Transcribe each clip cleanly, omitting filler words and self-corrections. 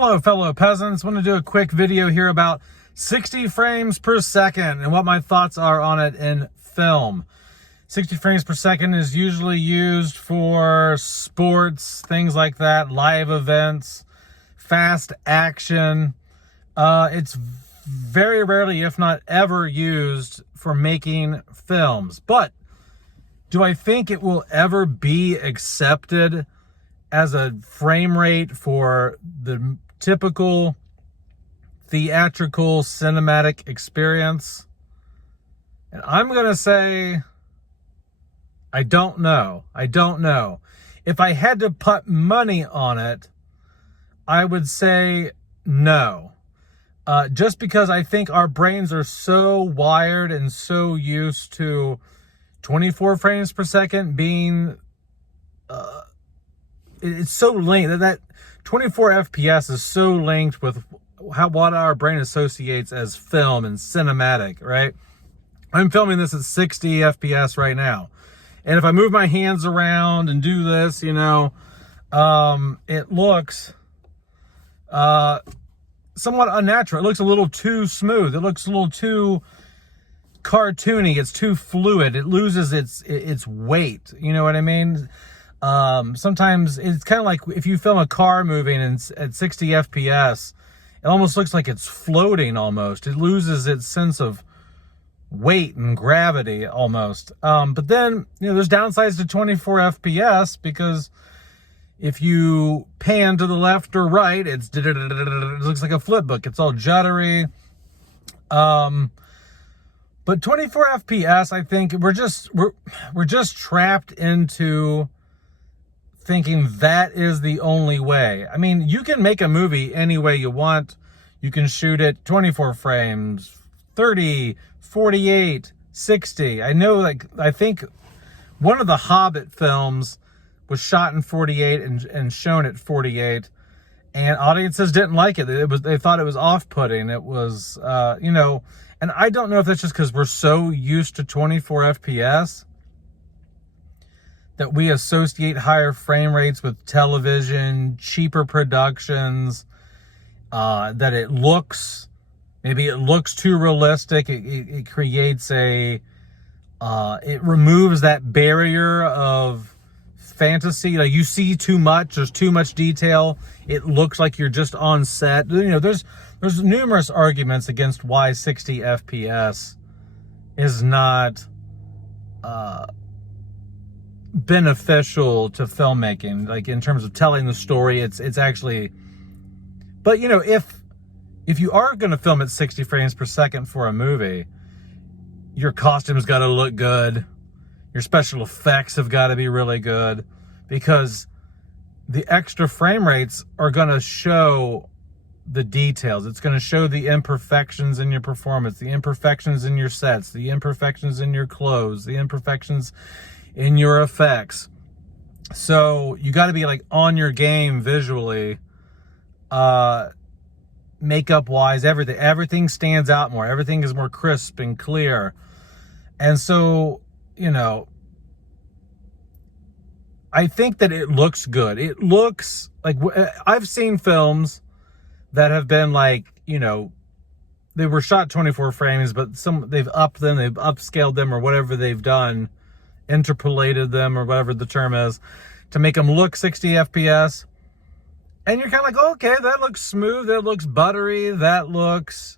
Hello, fellow peasants. I want to do a quick video here about 60 frames per second and what my thoughts are on it in film. 60 frames per second is usually used for sports, things like that, live events, fast action. It's very rarely, if not ever, used for making films. But do I think it will ever be accepted as a frame rate for the typical theatrical cinematic experience? And I'm going to say, I don't know. I don't know. If I had to put money on it, I would say no. Just because I think our brains are so wired and so used to 24 frames per second being it's so linked, that 24 FPS is so linked with what our brain associates as film and cinematic, right? I'm filming this at 60 FPS right now. And if I move my hands around and do this, it looks somewhat unnatural. It looks a little too smooth. It looks a little too cartoony. It's too fluid. It loses its weight. You know what I mean? Sometimes it's kind of like if you film a car moving at 60 FPS, it almost looks like it's floating almost. It loses its sense of weight and gravity almost. But then, there's downsides to 24 FPS because if you pan to the left or right, it looks like a flip book. It's all juddery. But 24 FPS, I think we're just trapped into thinking that is the only way. I mean, you can make a movie any way you want. You can shoot it 24 frames, 30, 48, 60. I think one of the Hobbit films was shot in 48 and shown at 48, and audiences didn't like it. They thought it was off-putting. It was, and I don't know if that's just because we're so used to 24 FPS that we associate higher frame rates with television, cheaper productions, that it looks too realistic. It creates it removes that barrier of fantasy. Like, you see too much, there's too much detail. It looks like you're just on set. There's numerous arguments against why 60 FPS is not beneficial to filmmaking, like in terms of telling the story. It's actually, but if you are going to film at 60 frames per second for a movie, your costumes got to look good, your special effects have got to be really good, because the extra frame rates are going to show the details. It's going to show the imperfections in your performance, the imperfections in your sets, the imperfections in your clothes, the imperfections in your effects. So you got to be like on your game visually, makeup wise, everything stands out more. Everything is more crisp and clear. And so, I think that it looks good. It looks like, I've seen films that have been like, they were shot 24 frames, but they've upped them, they've upscaled them, or whatever they've done, interpolated them, or whatever the term is, to make them look 60 FPS. And you're kind of like, okay, that looks smooth, that looks buttery, that looks,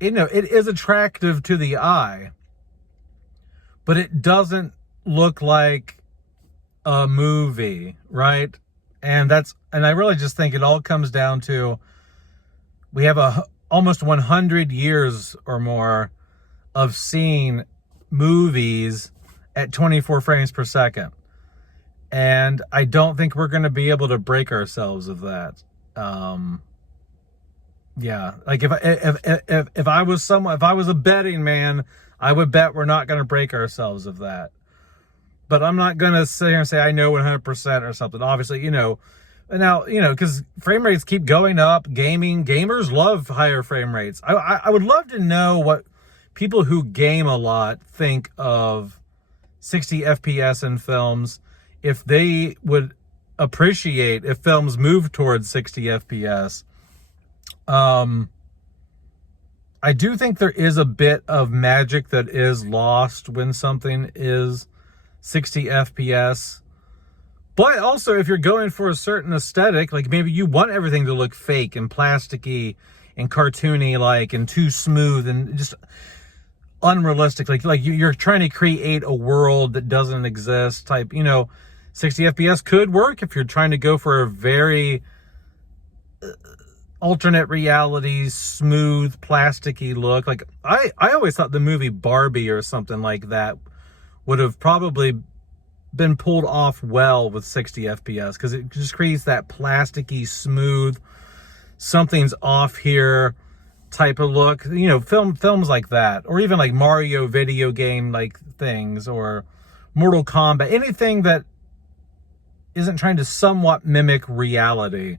it is attractive to the eye, but it doesn't look like a movie, right? And I really just think it all comes down to, we have almost 100 years or more of seeing movies at 24 frames per second. And I don't think we're going to be able to break ourselves of that. Yeah, like if I was a betting man, I would bet we're not going to break ourselves of that. But I'm not going to sit here and say I know 100% or something. Obviously, now, because frame rates keep going up. Gamers love higher frame rates. I would love to know what people who game a lot think of 60 FPS in films, if they would appreciate if films move towards 60 FPS. I do think there is a bit of magic that is lost when something is 60 FPS. But also, if you're going for a certain aesthetic, like maybe you want everything to look fake and plasticky and cartoony, like, and too smooth and just unrealistic. Like you're trying to create a world that doesn't exist type, 60 FPS could work if you're trying to go for a very alternate reality, smooth, plasticky look. Like I always thought the movie Barbie or something like that would have probably been pulled off well with 60 FPS because it just creates that plasticky, smooth, something's off here type of look. Films like that, or even like Mario video game like things, or Mortal Kombat, anything that isn't trying to somewhat mimic reality,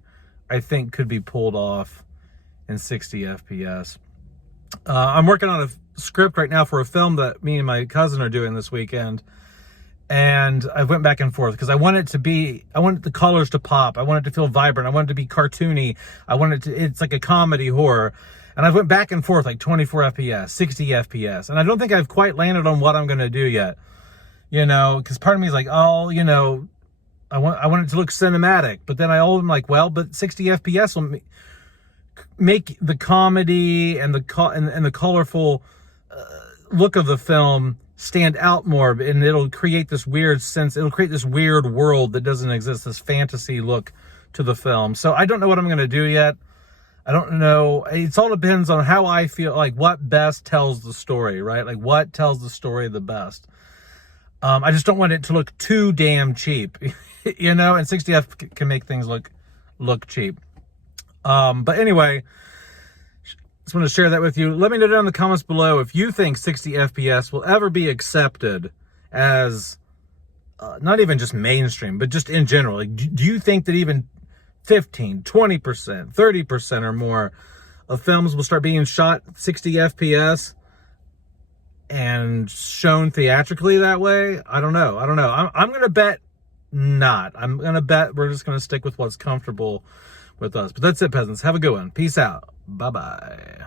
I think could be pulled off in 60 FPS. I'm working on a script right now for a film that me and my cousin are doing this weekend. And I went back and forth because I want the colors to pop. I want it to feel vibrant. I want it to be cartoony. It's like a comedy horror. And I went back and forth like 24 FPS, 60 FPS. And I don't think I've quite landed on what I'm going to do yet. Because part of me is like, I want it to look cinematic. But then I'm like, well, but 60 FPS will make the comedy and the colorful look of the film stand out more, and it'll create this weird world that doesn't exist, this fantasy look to the film. So I don't know what I'm going to do yet. I don't know. It all depends on how I feel, like what best tells the story, right? Like what tells the story the best. I just don't want it to look too damn cheap, and 60 F can make things look cheap. But anyway, just want to share that with you. Let me know down in the comments below if you think 60 FPS will ever be accepted as not even just mainstream, but just in general. Like, do you think that even 15, 20%, 30% or more of films will start being shot 60 FPS and shown theatrically that way? I don't know. I'm going to bet not. I'm going to bet we're just going to stick with what's comfortable with us. But that's it, peasants. Have a good one. Peace out. Bye-bye.